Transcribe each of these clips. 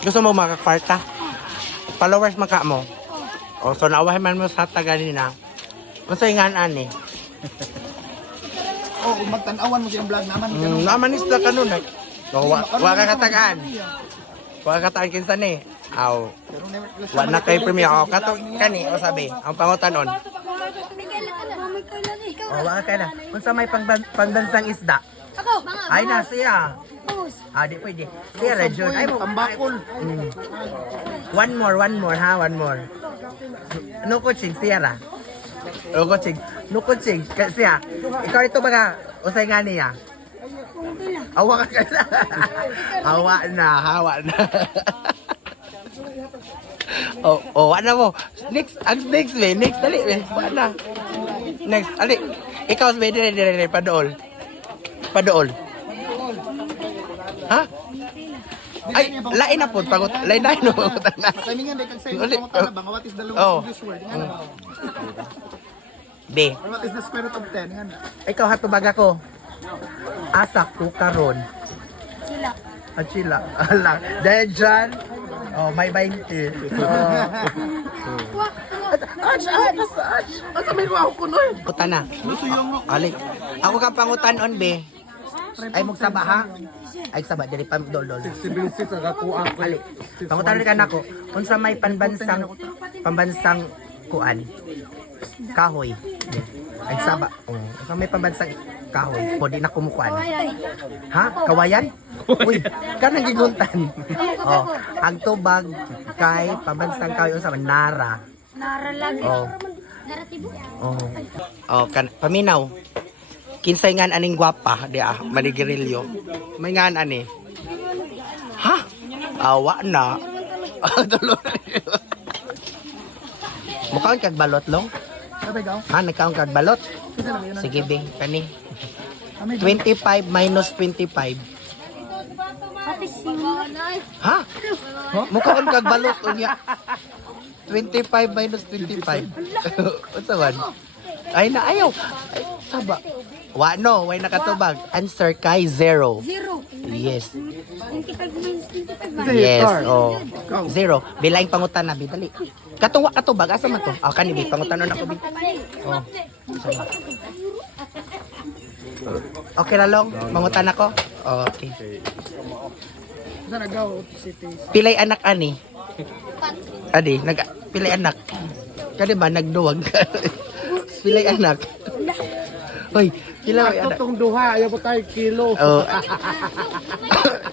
Gusto mo makakwarta? Followers maka mo? O, so nauwahin man mo sa taga nina. Gusto yung ani. Oh, kung magtanawan mo siyang vlog naman. Naman isla ka nun eh. No, wa ka katagaan. Wa ka katagaan kinsa ni. Aw. Wa na kay premiere ako. Kato kani, o sabi, ang pangutanon. O, wa ka na. Kung sa may pangbansang isda. Ako, Ay na siya. Di pwede. Siya Rajon. Ay mo. Tambakol. One more ha, one more. No coaching, siya ra. No coaching. No coaching. Siya. Ikaw ito baga, usay nga niya. Awa ka na. Hawa na. Ano mo? Next, dali, na. Next, ali. Ikaw, dire, padool. Ha? Ay, lain na po. Lain na. Timingan day kag say pangutana ba what is the longest word? B. What is the square root of 10? Nga na. Ikaw hatubag ako. Asak ko karon. Chila. Ala. Dahil dyan. Oh, may 20. Asa may ako kunoy? Puta na. Alik. Ako kang pangutanon, B. Ay, magsaba ha? Ay, saba. Dili pa, dol. Sibilisi sa kakuha. Alik. Pangutanon ka na ako. Kung sa may pambansang kuan. Kahoy. Ay, saba. Kung sa may pambansang kahoy. Pwede na kumukuan. Ha? Kawayan? Uy, kanang giguntan. Ang tubag kay pambansang kahoy sa Nara. Nara lagi. Naratibo. Paminaw. Kinsay ngan aning gwapa, di manigirilyo. May ngan ani. Ha? Awa na. Mukaon kag balot long? Sabi daw. Ha, nagkaon kag balot? Sige be, kani. 25 minus 25. Ha? Mukaon kag balot unya. 25 minus 25. Unsa man? Ay na ayaw. Ay, saba. Wa no, way nakatubag. Answer kay 0. 0. Yes. 25 minus 25. Yes. Oh. 0. Bilaing pangutan na bidali. Katong wa katubag asa man to? Kani bi pangutanon ako bi. Oh. Sama. Okay na long, mangutan ako. Okay. Sa nagaw city. Pilay anak ani. Adi, pilay anak. Kani ba nagduwag ka? Pilay anak. Hoy, pila ay anak. Tong duha ayaw mo tayo kilo. Oh.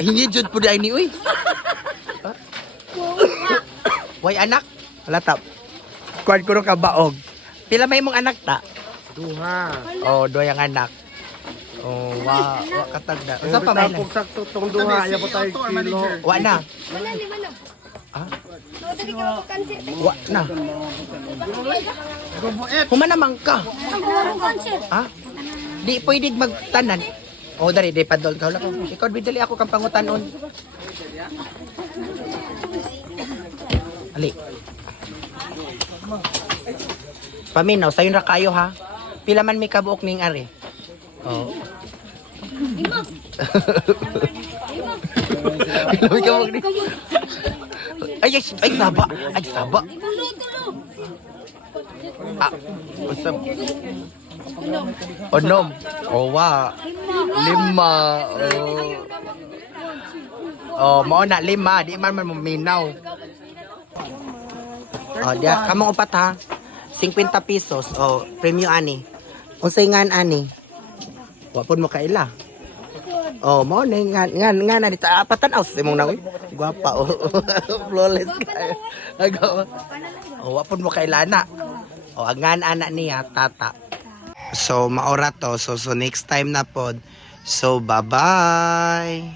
Hingi jud pud ay ni uy. Way anak. Wala ta. Kuan ko ka baog. Pila may mong anak ta? Duha. Oh, doy ang anak. Oh, wa katagda. Unsa pa may? Kung sakto tong duha ayaw mo tayo kilo. Wa na. Wala ni man. Ah? Dali ka kanser. Wa na. Humana man ka. Ang kanser. Ha? Di pwede magtanan. Oh, dari di padol ka lang. Ikaw bidali ako kang pangutanon. Ali. Paminaw, sayon ra kayo ha. Pila man may kabuok ning ari. Oh. Pila may kabuok ning. Ay, saba. Ay, saba. Usap. Onom. Oh, wa. 5. Mao na 5. Di man maminaw. Dia kamong upat ha. 50 pesos. Premium ani. Unsay ngan ani? Wa pud mo kaila. Mao na ngan na dita patanaw sa imong nawi. Gwapa flawless kay. Wa pud mo kailana. Ang ngan ana niya tata. So maora to. So next time na pod. So bye-bye.